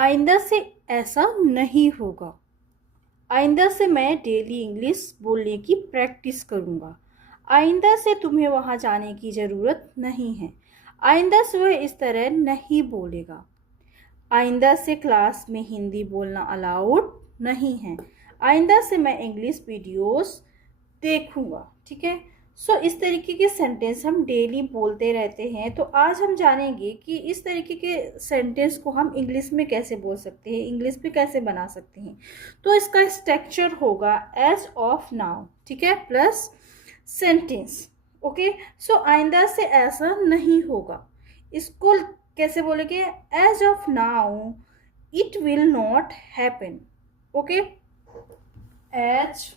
आइंदा से ऐसा नहीं होगा। आइंदा से मैं डेली इंग्लिश बोलने की प्रैक्टिस करूँगा। आइंदा से तुम्हें वहाँ जाने की ज़रूरत नहीं है। आइंदा से वह इस तरह नहीं बोलेगा। आइंदा से क्लास में हिंदी बोलना अलाउड नहीं है। आइंदा से मैं इंग्लिश वीडियोस देखूंगा। ठीक है। सो इस तरीके के सेंटेंस हम डेली बोलते रहते हैं। तो आज हम जानेंगे कि इस तरीके के सेंटेंस को हम इंग्लिश में कैसे बोल सकते हैं, इंग्लिश में कैसे बना सकते हैं। तो इसका स्ट्रक्चर होगा एज ऑफ नाउ, ठीक है, प्लस सेंटेंस। ओके। सो आइंदा से ऐसा नहीं होगा, इसको कैसे बोलेंगे? As of now it will not happen. Okay. As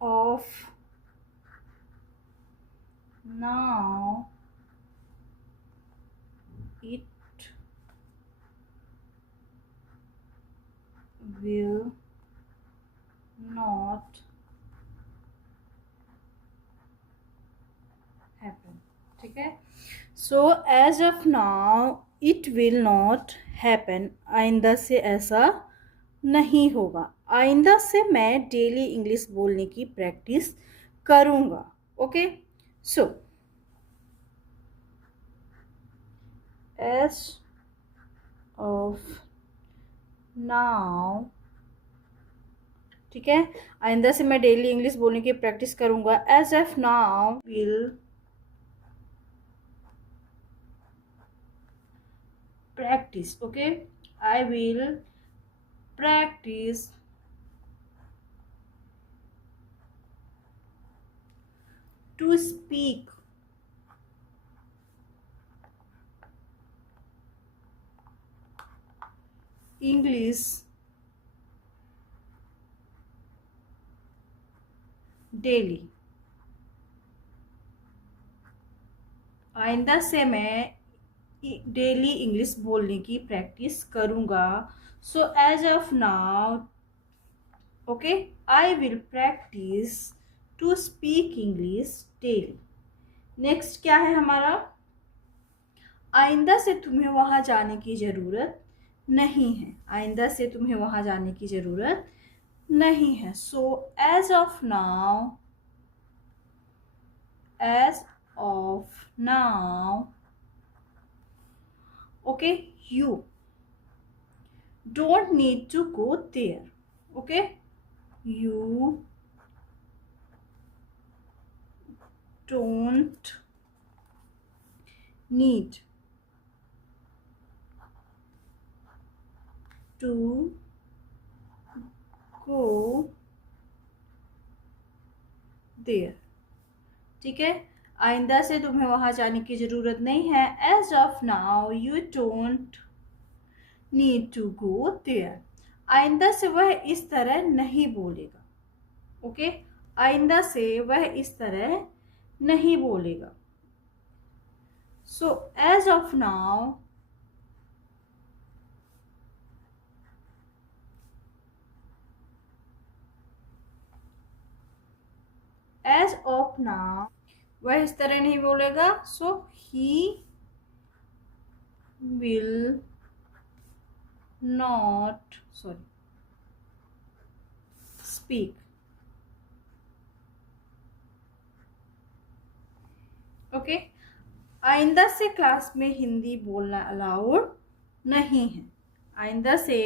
of now it will not happen। ठीक है। So as of now it will not happen, आइंदा से ऐसा नहीं होगा। आइंदा से मैं डेली इंग्लिश बोलने की प्रैक्टिस करूँगा। Okay. So as of now, ठीक है, आइंदा से मैं डेली इंग्लिश बोलने की प्रैक्टिस करूँगा। As of now will practice। Okay, I will practice to speak English daily। आइंदा से मैं डेली इंग्लिश बोलने की प्रैक्टिस करूँगा। So as of now, okay, I will practice to speak English daily. Next क्या है हमारा? आइंदा से तुम्हें वहाँ जाने की ज़रूरत नहीं है। आइंदा से तुम्हें वहाँ जाने की ज़रूरत नहीं है। So as of now, as of now, okay, you don't need to go there। okay, you don't need to go there। ठीक है। आइंदा से तुम्हें वहां जाने की जरूरत नहीं है। As of now you don't need to go there. आइंदा से वह इस तरह नहीं बोलेगा। ओके। आइंदा से वह इस तरह नहीं बोलेगा। So as of now, as of now वह इस तरह नहीं बोलेगा। So he will not speak. Okay. आइंदा से क्लास में हिंदी बोलना अलाउड नहीं है। आइंदा से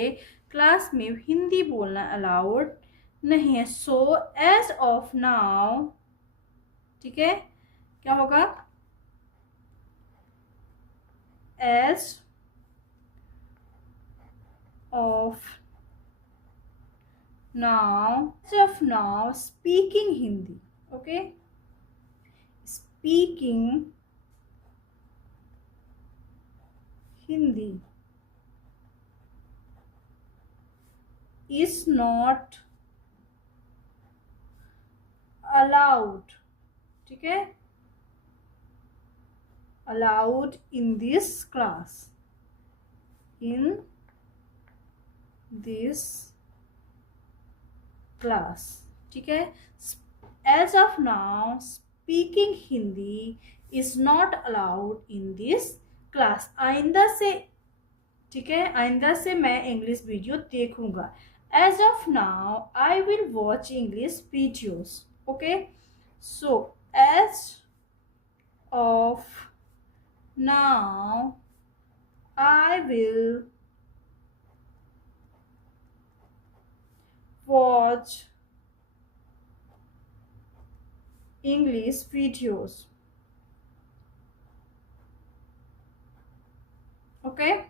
क्लास में हिंदी बोलना अलाउड नहीं है। सो एज ऑफ नाउ, ठीक है, क्या होगा? As of now, as of now speaking Hindi. Okay, speaking Hindi is not allowed। ठीक है, allowed in this class, in this class। ठीक है। as of now speaking Hindi is not allowed in this class. आइंदा से, ठीक है, आइंदा से मैं इंग्लिश वीडियो देखूंगा. As of now I will watch English videos. Okay, so as of now I will watch English videos. Okay?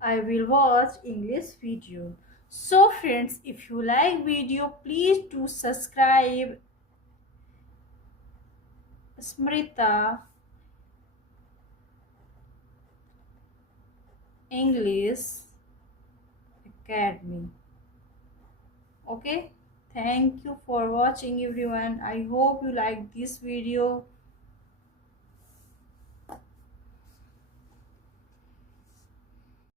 I will watch English video. So friends, if you like video, please do subscribe Smrita English Academy. Okay, thank you for watching everyone. I hope you like this video.